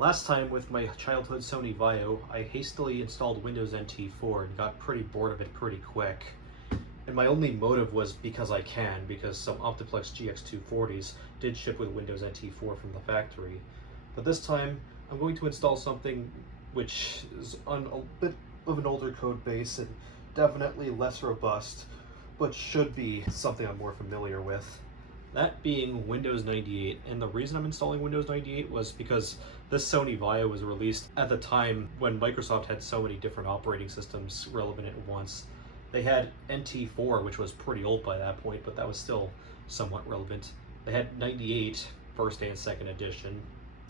Last time with my childhood Sony Vaio, I hastily installed Windows NT 4 and got pretty bored of it pretty quick. And my only motive was because I can, because some Optiplex GX240s did ship with Windows NT 4 from the factory. But this time, I'm going to install something which is on a bit of an older code base and definitely less robust, but should be something I'm more familiar with. That being Windows 98, and the reason I'm installing Windows 98 was because this Sony Vaio was released at the time when Microsoft had so many different operating systems relevant at once. They had NT4, which was pretty old by that point, but that was still somewhat relevant. They had 98, first and second edition,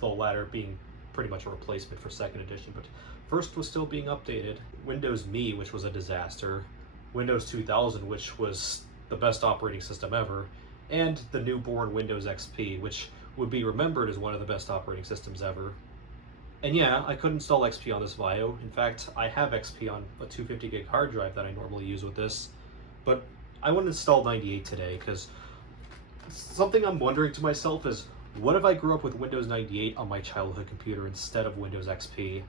the latter being pretty much a replacement for second edition, but first was still being updated. Windows Me, which was a disaster. Windows 2000, which was the best operating system ever, and the newborn Windows XP, which would be remembered as one of the best operating systems ever. And yeah, I could install XP on this Vaio. In fact, I have XP on a 250 gig hard drive that I normally use with this, but I want to install 98 today because something I'm wondering to myself is, what if I grew up with Windows 98 on my childhood computer instead of Windows XP?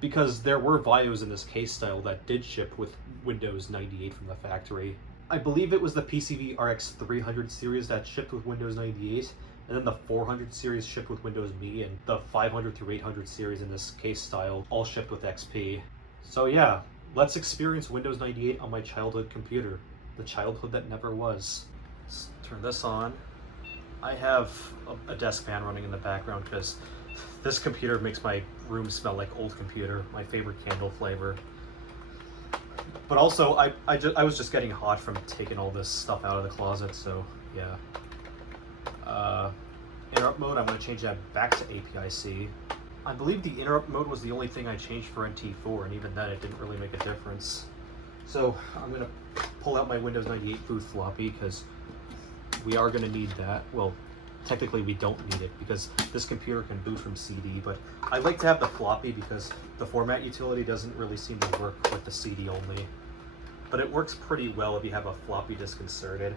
Because there were Vaios in this case style that did ship with Windows 98 from the factory. I believe it was the PCV RX 300 series that shipped with Windows 98, and then the 400 series shipped with Windows Me, and the 500 through 800 series in this case style all shipped with XP. So yeah, let's experience Windows 98 on my childhood computer. The childhood that never was. Let's turn this on. I have a desk fan running in the background because this computer makes my room smell like old computer, my favorite candle flavor. But also, I was just getting hot from taking all this stuff out of the closet, so yeah. Interrupt mode, I'm going to change that back to API-C. I believe the interrupt mode was the only thing I changed for NT4, and even then it didn't really make a difference. So I'm going to pull out my Windows 98 boot floppy, because we are going to need that. Well, technically we don't need it, because this computer can boot from CD, but I like to have the floppy because the format utility doesn't really seem to work with the CD only. But it works pretty well if you have a floppy disk inserted.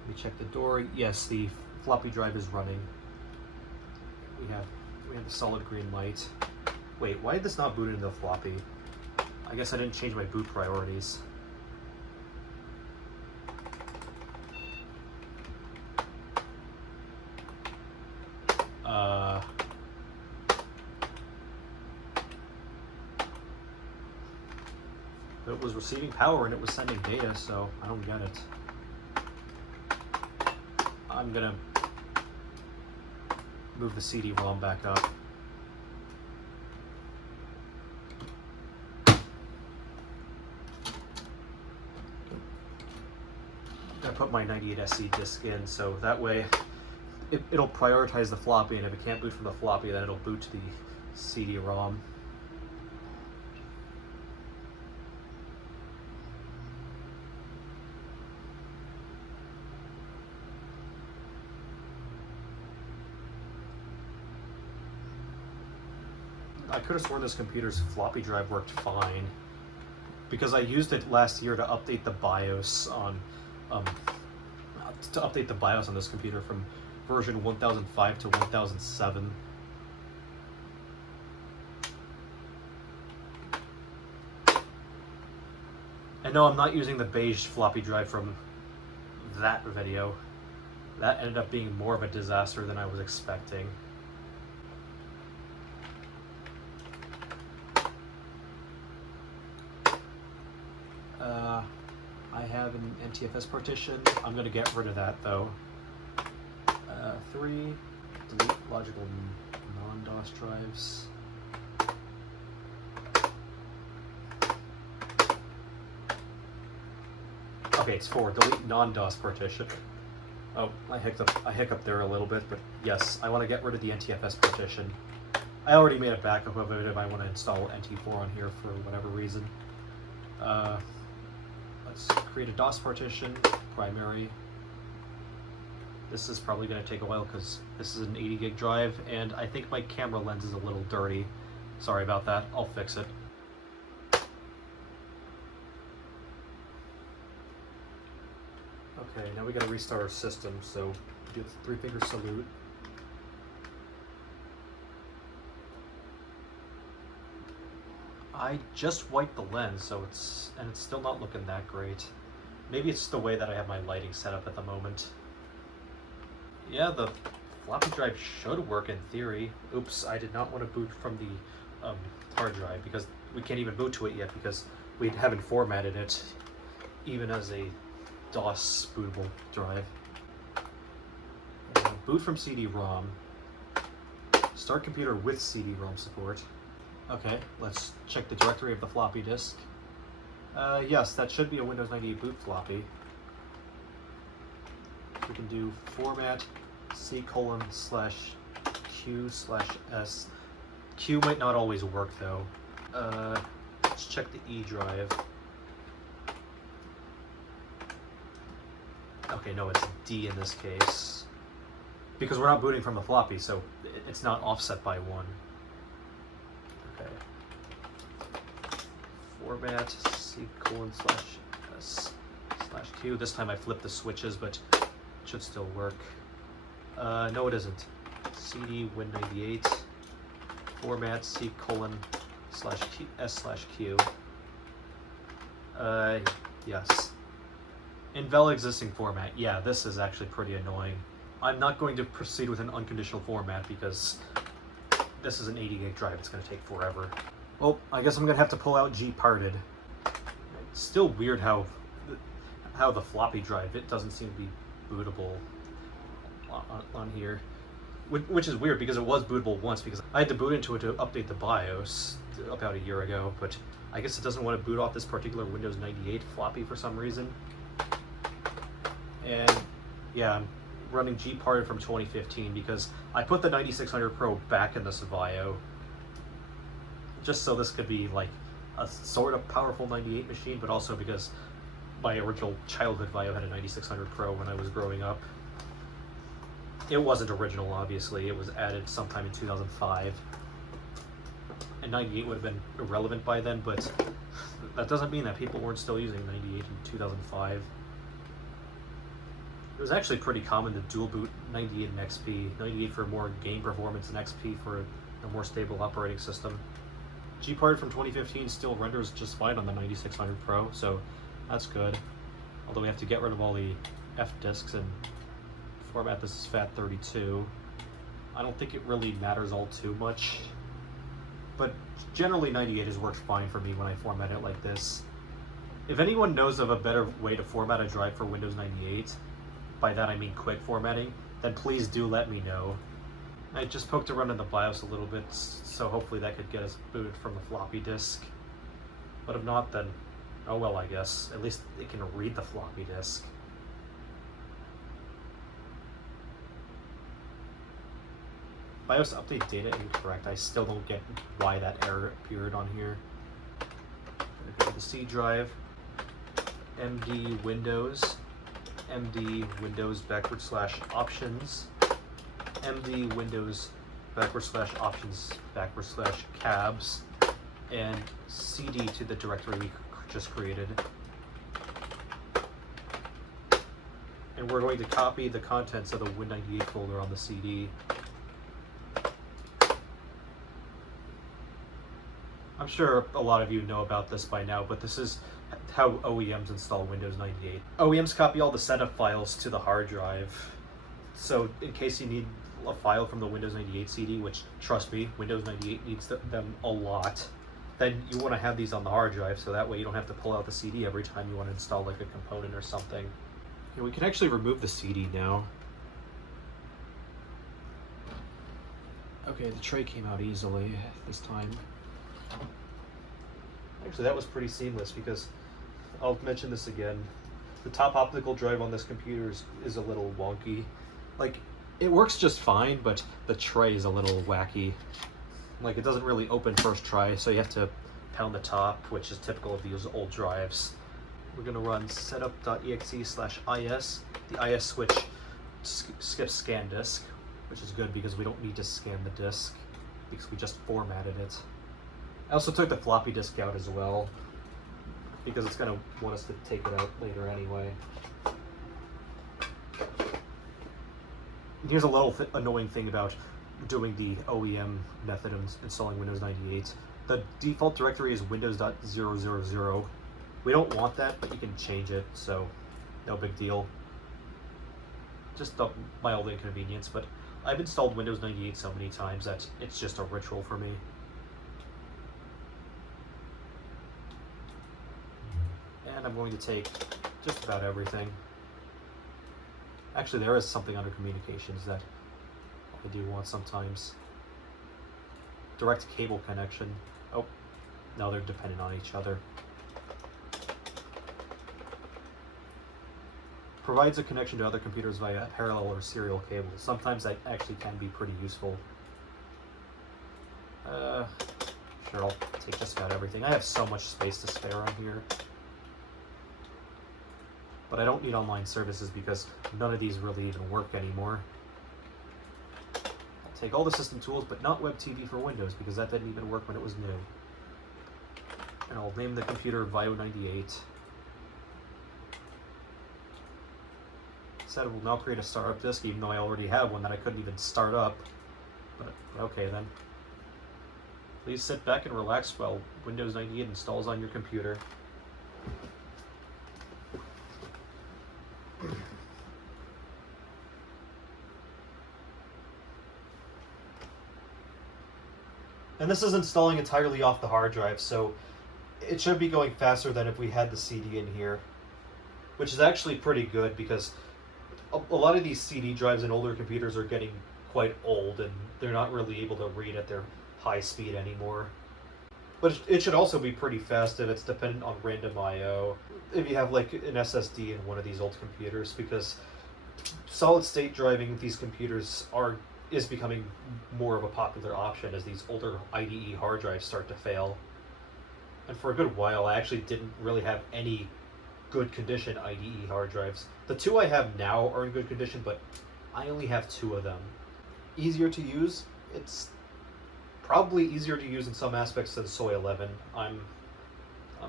Let me check the door. Yes, the floppy drive is running. We have the solid green light. Wait, why did this not boot into the floppy? I guess I didn't change my boot priorities. It was receiving power and it was sending data, so I don't get it. I'm gonna move the CD-ROM back up. I put my 98SC disk in, so that way it'll prioritize the floppy, and if it can't boot from the floppy, then it'll boot to the CD-ROM. I could have sworn this computer's floppy drive worked fine, because I used it last year to update the BIOS on this computer from version 1005 to 1007. And no, I'm not using the beige floppy drive from that video. That ended up being more of a disaster than I was expecting. I have an NTFS partition. I'm going to get rid of that though. 3, delete logical non-DOS drives. Okay, it's 4, delete non-DOS partition. Oh, I hiccuped there a little bit, but yes, I want to get rid of the NTFS partition. I already made a backup of it if I want to install NT4 on here for whatever reason. Let's create a DOS partition, primary. This is probably going to take a while because this is an 80 gig drive, and I think my camera lens is a little dirty. Sorry about that, I'll fix it. Okay, now we gotta restart our system, so do the 3-finger salute. I just wiped the lens, so it's still not looking that great. Maybe it's the way that I have my lighting set up at the moment. Yeah, the floppy drive should work in theory. Oops, I did not want to boot from the hard drive because we can't even boot to it yet because we haven't formatted it even as a DOS bootable drive. Boot from CD-ROM. Start computer with CD-ROM support. Okay, let's check the directory of the floppy disk. Yes, that should be a Windows 98 boot floppy. We can do format C:/Q/S. Q might not always work though. Let's check the E drive. Okay, no, it's D in this case. Because we're not booting from the floppy, so it's not offset by 1. Okay. Format C:/S/Q. This time I flipped the switches, but it should still work. No, it isn't. CD Win98. Format C:/S/Q. Yes. Invalid existing format. Yeah, this is actually pretty annoying. I'm not going to proceed with an unconditional format because this is an 80 gig drive. It's going to take forever. Well, I guess I'm going to have to pull out GParted. It's still weird how the floppy drive, it doesn't seem to be bootable on here. Which is weird because it was bootable once because I had to boot into it to update the BIOS about a year ago, but I guess it doesn't want to boot off this particular Windows 98 floppy for some reason. And yeah, I'm running GParted from 2015 because I put the 9600 Pro back in this VAIO just so this could be like a sort of powerful 98 machine, but also because my original childhood VAIO had a 9600 Pro when I was growing up. It wasn't original, obviously. It was added sometime in 2005. And 98 would have been irrelevant by then, but that doesn't mean that people weren't still using 98 in 2005. It was actually pretty common to dual boot 98 and XP. 98 for more game performance and XP for a more stable operating system. GParted from 2015 still renders just fine on the 9600 Pro, so that's good. Although we have to get rid of all the F disks and format this as FAT32. I don't think it really matters all too much, but generally 98 has worked fine for me when I format it like this. If anyone knows of a better way to format a drive for Windows 98, by that I mean quick formatting, then please do let me know. I just poked around in the BIOS a little bit, so hopefully that could get us booted from the floppy disk. But if not, then oh well, I guess. At least it can read the floppy disk. BIOS update data incorrect. I still don't get why that error appeared on here. I'm gonna go to the C drive, MD Windows, MD Windows /options, MD Windows /options /cabs, and CD to the directory we just created. And we're going to copy the contents of the Win98 folder on the CD. I'm sure a lot of you know about this by now, but this is how OEMs install Windows 98. OEMs copy all the setup files to the hard drive. So in case you need a file from the Windows 98 CD, which trust me, Windows 98 needs them a lot, then you want to have these on the hard drive so that way you don't have to pull out the CD every time you want to install like a component or something. Yeah, we can actually remove the CD now. Okay, the tray came out easily this time. Actually, that was pretty seamless because I'll mention this again. The top optical drive on this computer is a little wonky. Like, it works just fine, but the tray is a little wacky. Like, it doesn't really open first try, so you have to pound the top, which is typical of these old drives. We're going to run setup.exe/is. The IS switch skips scan disk, which is good because we don't need to scan the disk because we just formatted it. I also took the floppy disk out as well because it's going to want us to take it out later anyway. Here's a little annoying thing about doing the OEM method of installing Windows 98. The default directory is windows.000. We don't want that, but you can change it, so no big deal. Just a mild inconvenience, but I've installed Windows 98 so many times that it's just a ritual for me. And I'm going to take just about everything. Actually, there is something under communications that I do want sometimes. Direct cable connection. Oh, now they're dependent on each other. Provides a connection to other computers via a parallel or serial cable. Sometimes that actually can be pretty useful. Sure, I'll take just about everything. I have so much space to spare on here. But I don't need online services because none of these really even work anymore. I'll take all the system tools, but not Web TV for Windows because that didn't even work when it was new. And I'll name the computer Vio 98. Said it will now create a startup disk, even though I already have one that I couldn't even start up. But okay then. Please sit back and relax while Windows 98 installs on your computer. And this is installing entirely off the hard drive, so it should be going faster than if we had the CD in here. Which is actually pretty good because a lot of these CD drives in older computers are getting quite old and they're not really able to read at their high speed anymore. But it should also be pretty fast if it's dependent on random I/O. If you have like an SSD in one of these old computers, because solid state driving these computers is becoming more of a popular option as these older IDE hard drives start to fail. And for a good while I actually didn't really have any good condition IDE hard drives. The two I have now are in good condition, but I only have 2 of them. Easier to use? It's probably easier to use in some aspects than Soy 11. I'm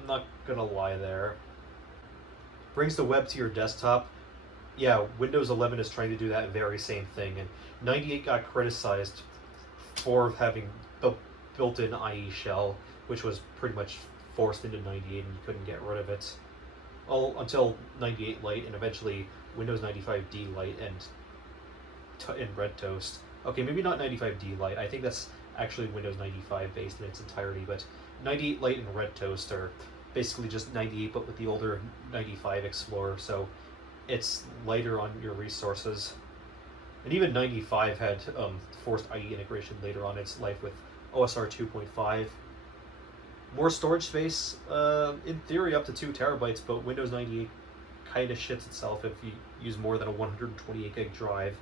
not gonna lie there. Brings the web to your desktop. Yeah, Windows 11 is trying to do that very same thing, and 98 got criticized for having the built-in IE shell, which was pretty much forced into 98 and you couldn't get rid of it. Well, until 98 Lite and eventually Windows 95D Lite and Red Toast. Okay, maybe not 95D Lite. I think that's actually Windows 95 based in its entirety, but 98 Lite and Red Toast are basically just 98 but with the older 95 Explorer, so it's lighter on your resources. And even 95 had forced IE integration later on in its life with OSR 2.5. More storage space, in theory up to 2 terabytes, but Windows 98 kind of shits itself if you use more than a 128 gig drive.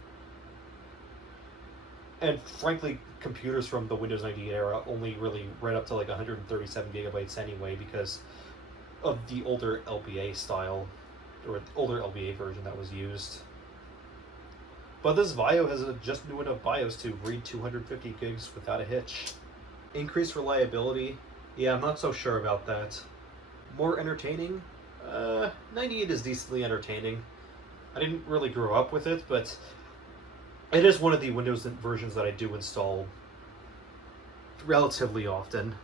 And frankly, computers from the Windows 98 era only really read up to like 137 gigabytes anyway because of the older LBA style, or older LBA version that was used. But this Vio has just new enough BIOS to read 250 gigs without a hitch. Increased reliability. Yeah, I'm not so sure about that. More entertaining? 98 is decently entertaining. I didn't really grow up with it, but it is one of the Windows versions that I do install relatively often.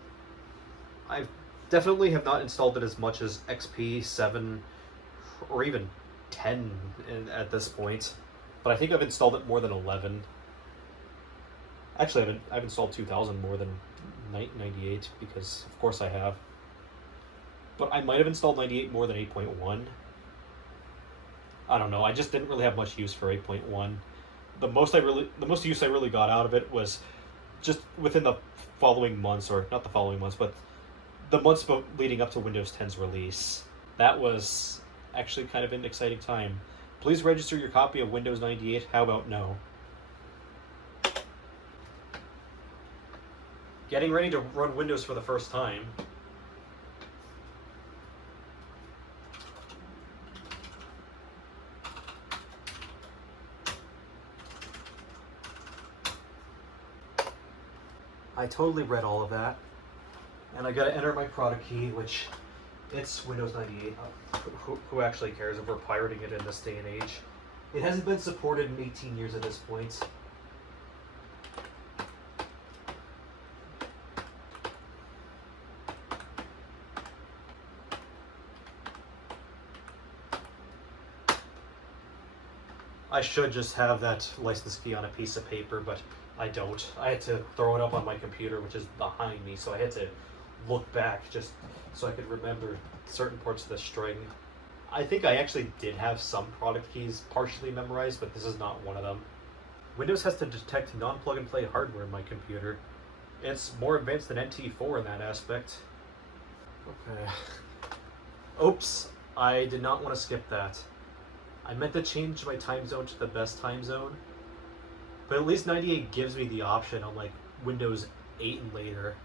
I definitely have not installed it as much as XP, 7, or even 10 at this point, but I think I've installed it more than 11. Actually, I've installed 2000 more than 98 because of course I have. But I might have installed 98 more than 8.1. I don't know. I just didn't really have much use for 8.1. The most use I really got out of it was just within the following months, or not the following months, but the months leading up to Windows 10's release. That was actually kind of an exciting time. Please register your copy of Windows 98. How about no? Getting ready to run Windows for the first time. I totally read all of that. And I gotta enter my product key, which it's Windows 98. Who actually cares if we're pirating it in this day and age? It hasn't been supported in 18 years at this point. I should just have that license key on a piece of paper, but I don't. I had to throw it up on my computer, which is behind me, so I had to look back just so I could remember certain parts of the string. I think I actually did have some product keys partially memorized, but this is not one of them. Windows has to detect non-plug-and-play hardware in my computer. It's more advanced than NT4 in that aspect. Okay. Oops, I did not want to skip that. I meant to change my time zone to the best time zone, but at least 98 gives me the option on like Windows 8 and later.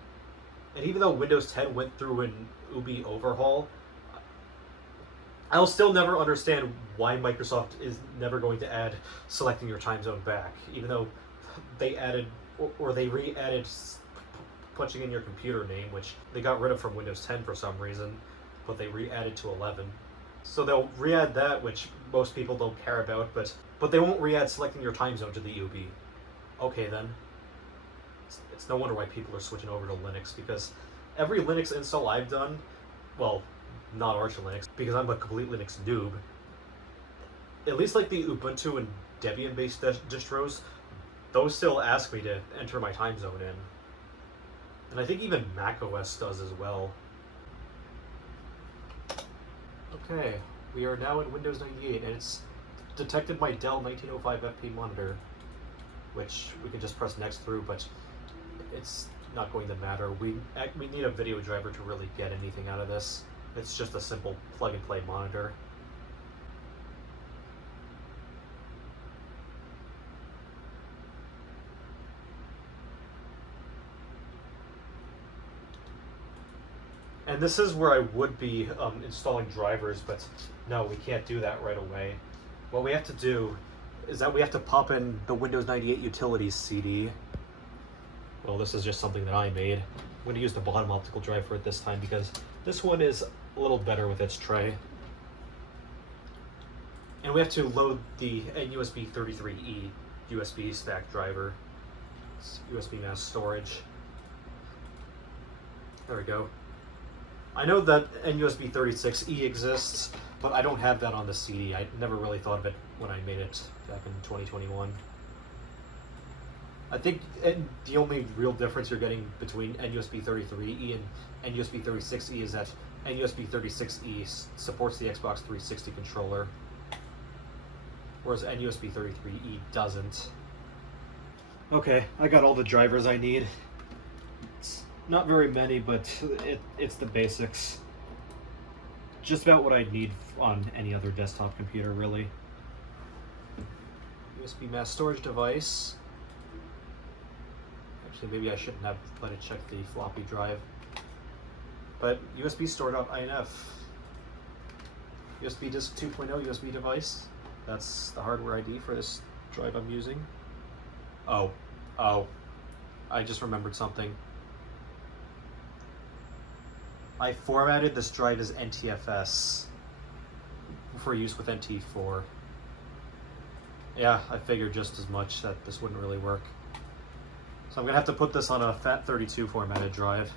And even though Windows 10 went through an UBI overhaul, I'll still never understand why Microsoft is never going to add selecting your time zone back, even though they added, or they re-added punching in your computer name, which they got rid of from Windows 10 for some reason, but they re-added to 11. So they'll re-add that, which most people don't care about, but they won't re-add selecting your time zone to the UBI. Okay then. It's no wonder why people are switching over to Linux, because every Linux install I've done, well, not Arch Linux, because I'm a complete Linux noob, at least like the Ubuntu and Debian based distros, those still ask me to enter my time zone in. And I think even macOS does as well. Okay, we are now in Windows 98, and it's detected my Dell 1905 FP monitor, which we can just press next through, but it's not going to matter. We need a video driver to really get anything out of this. It's just a simple plug-and-play monitor. And this is where I would be installing drivers, but no, we can't do that right away. What we have to do is that we have to pop in the Windows 98 Utilities CD. Well, this is just something that I made. I'm going to use the bottom optical drive for it this time because this one is a little better with its tray. And we have to load the NUSB 33E USB stack driver. It's USB mass storage. There we go. I know that NUSB 36E exists, but I don't have that on the CD. I never really thought of it when I made it back in 2021. I think the only real difference you're getting between NUSB 33E and NUSB 36E is that NUSB 36E supports the Xbox 360 controller, whereas NUSB 33E doesn't. Okay, I got all the drivers I need. Not very many, but it's the basics. Just about what I'd need on any other desktop computer, really. USB mass storage device. Actually, maybe I shouldn't have let it check the floppy drive. But USB store.inf. USB disk 2.0 USB device. That's the hardware ID for this drive I'm using. Oh, I just remembered something. I formatted this drive as NTFS for use with NT4. Yeah, I figured just as much that this wouldn't really work. So I'm gonna have to put this on a FAT32 formatted drive.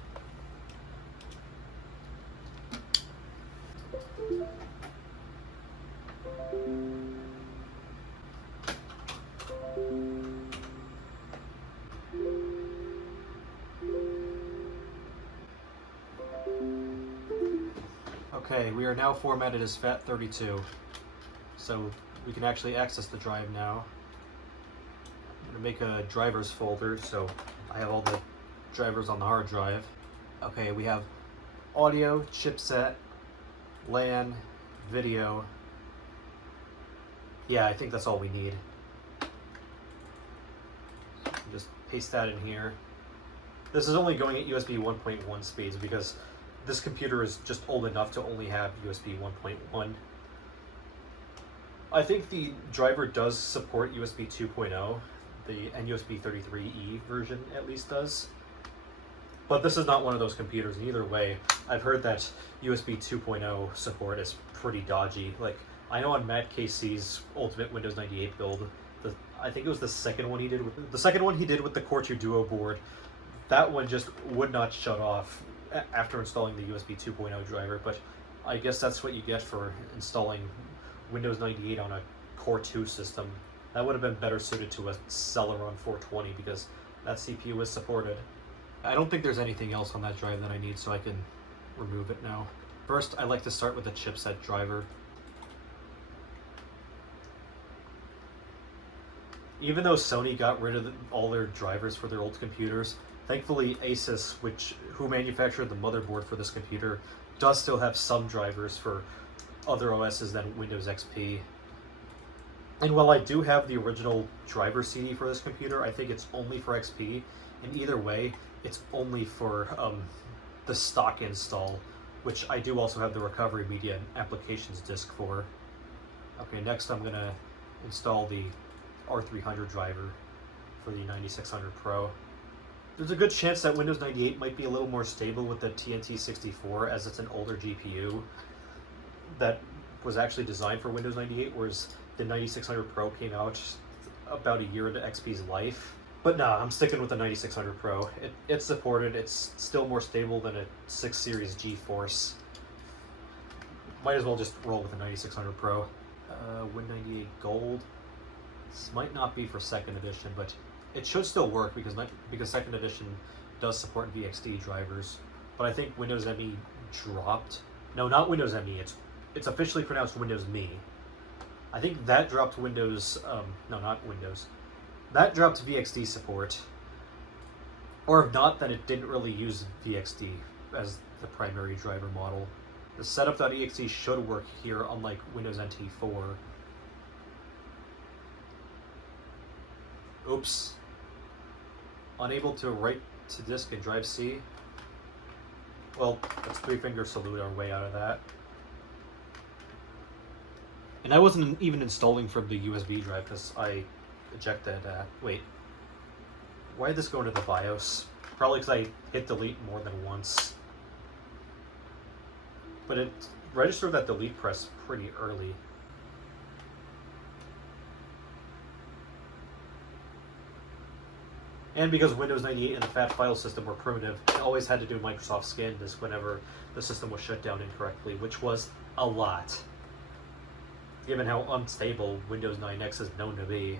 Okay, we are now formatted as FAT32, so we can actually access the drive now. I'm going to make a drivers folder, so I have all the drivers on the hard drive. Okay, we have audio, chipset, LAN, video. Yeah, I think that's all we need. Just paste that in here. This is only going at USB 1.1 speeds because this computer is just old enough to only have USB 1.1. I think the driver does support USB 2.0. The NUSB 33E version at least does. But this is not one of those computers, and either way, I've heard that USB 2.0 support is pretty dodgy. Like, I know on Matt KC's Ultimate Windows 98 build, I think it was the second one he did with the Core 2 Duo board. That one just would not shut off after installing the USB 2.0 driver, but I guess that's what you get for installing Windows 98 on a Core 2 system. That would have been better suited to a Celeron 420 because that CPU is supported. I don't think there's anything else on that drive that I need, so I can remove it now. First, I like to start with the chipset driver. Even though Sony got rid of all their drivers for their old computers, thankfully Asus, who manufactured the motherboard for this computer, does still have some drivers for other OSs than Windows XP. And while I do have the original driver CD for this computer, I think it's only for XP, and either way, it's only for the stock install, which I do also have the recovery media and applications disk for. Okay, next I'm gonna install the R300 driver for the 9600 Pro. There's a good chance that Windows 98 might be a little more stable with the TNT 64, as it's an older GPU that was actually designed for Windows 98, whereas the 9600 Pro came out about a year into XP's life. But nah, I'm sticking with the 9600 Pro. It's supported, it's still more stable than a 6 Series GeForce. Might as well just roll with the 9600 Pro. Win98 Gold. This might not be for 2nd edition, but it should still work because 2nd edition does support VXD drivers. But I think Windows ME dropped. No, not Windows ME. It's officially pronounced Windows Me. I think that dropped Windows. No, not Windows. That dropped VXD support. Or if not, then it didn't really use VXD as the primary driver model. The setup.exe should work here, unlike Windows NT 4. Oops. Unable to write to disk and drive C. Well, let's 3-finger salute our way out of that. And I wasn't even installing from the USB drive because I ejected that. Wait. Why did this go into the BIOS? Probably because I hit delete more than once. But it registered that delete press pretty early. And because Windows 98 and the FAT file system were primitive, I always had to do Microsoft Scan Disk whenever the system was shut down incorrectly, which was a lot, given how unstable Windows 9X is known to be.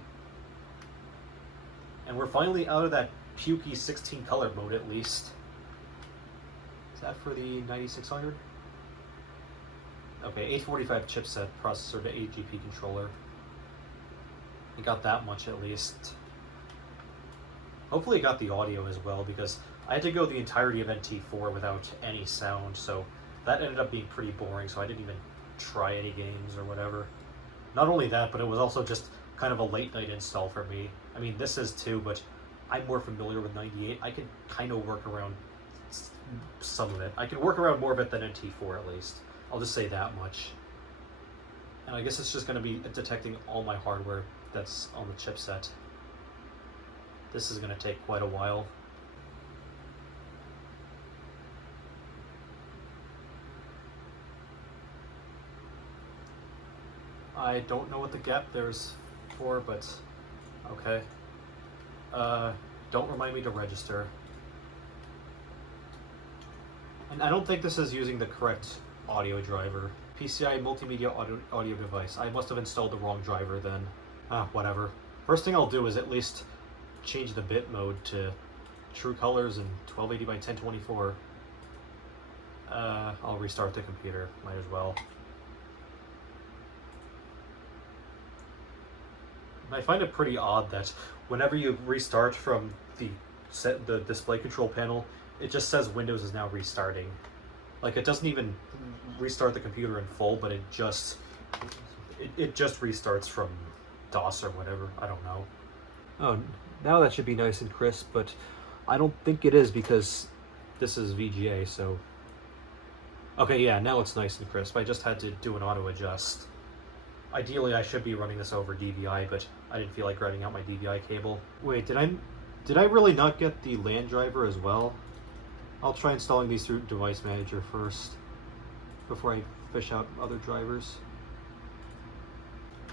And we're finally out of that pukey 16 color mode, at least. Is that for the 9600? Okay, 845 chipset processor to 8 GP controller. I got that much at least. Hopefully it got the audio as well, because I had to go the entirety of NT4 without any sound, so that ended up being pretty boring, so I didn't even try any games or whatever. Not only that, but it was also just kind of a late night install for me. I mean, this is too, but I'm more familiar with 98. I can kind of work around some of it. I can work around more of it than NT4 at least. I'll just say that much. And I guess it's just going to be detecting all my hardware that's on the chipset. This is going to take quite a while. I don't know what the gap there's for, but okay. Don't remind me to register. And I don't think this is using the correct audio driver. PCI multimedia audio device. I must have installed the wrong driver then. Whatever. First thing I'll do is at least change the bit mode to true colors and 1280 by 1024. I'll restart the computer, might as well. And I find it pretty odd that whenever you restart from the display control panel, it just says Windows is now restarting. Like, it doesn't even restart the computer in full, but it just restarts from DOS or whatever. I don't know. Oh, now that should be nice and crisp, but I don't think it is because this is VGA, so... Okay, yeah, now it's nice and crisp. I just had to do an auto adjust. Ideally, I should be running this over DVI, but I didn't feel like writing out my DVI cable. Wait, did I really not get the LAN driver as well? I'll try installing these through Device Manager first, before I fish out other drivers.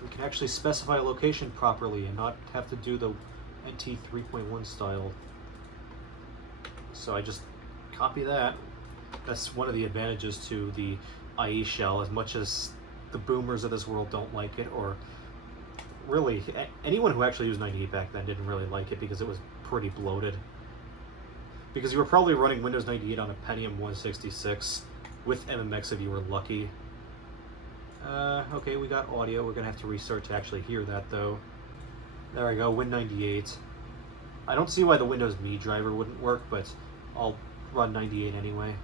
we can actually specify a location properly and not have to do the NT 3.1 style. So I just copy that. That's one of the advantages to the IE shell, as much as the boomers of this world don't like it, or really anyone who actually used 98 back then didn't really like it because it was pretty bloated. Because you were probably running Windows 98 on a Pentium 166 with MMX if you were lucky. Okay, we got audio. We're gonna have to restart to actually hear that though. There we go, Win98. I don't see why the Windows Me driver wouldn't work, but I'll run 98 anyway.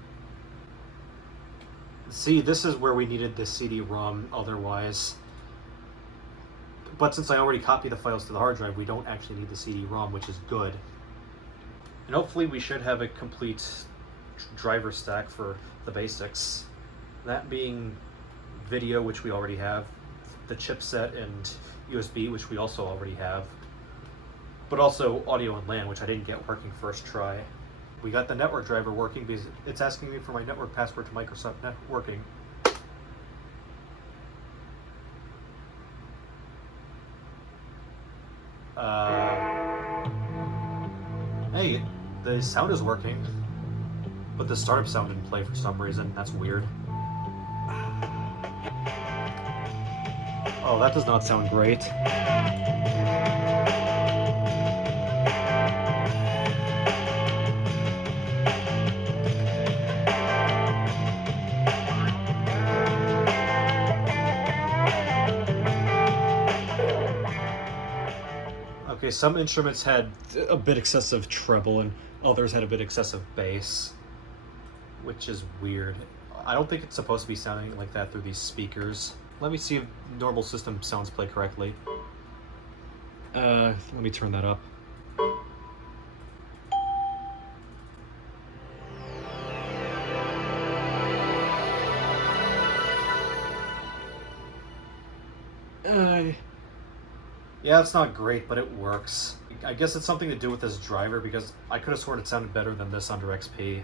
See, this is where we needed the CD-ROM otherwise. But since I already copied the files to the hard drive, we don't actually need the CD-ROM, which is good. And hopefully we should have a complete driver stack for the basics. That being video, which we already have, the chipset and USB, which we also already have, but also audio and LAN, which I didn't get working first try. We got the network driver working because it's asking me for my network password to Microsoft Networking. Hey, the sound is working, but the startup sound didn't play for some reason. That's weird. Oh, that does not sound great. Okay, some instruments had a bit excessive treble and others had a bit excessive bass, which is weird. I don't think it's supposed to be sounding like that through these speakers. Let me see if normal system sounds play correctly. Let me turn that up. Yeah, it's not great, but it works. I guess it's something to do with this driver, because I could have sworn it sounded better than this under XP.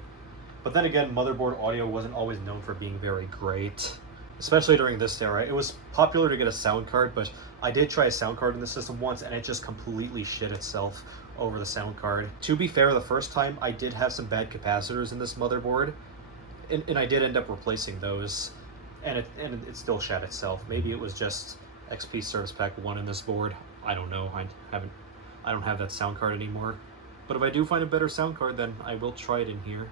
But then again, motherboard audio wasn't always known for being very great. Especially during this era. It was popular to get a sound card, but I did try a sound card in the system once, and it just completely shit itself over the sound card. To be fair, the first time I did have some bad capacitors in this motherboard, and I did end up replacing those, and it still shat itself. Maybe it was just XP Service Pack 1 in this board. I don't know. I don't have that sound card anymore. But if I do find a better sound card, then I will try it in here.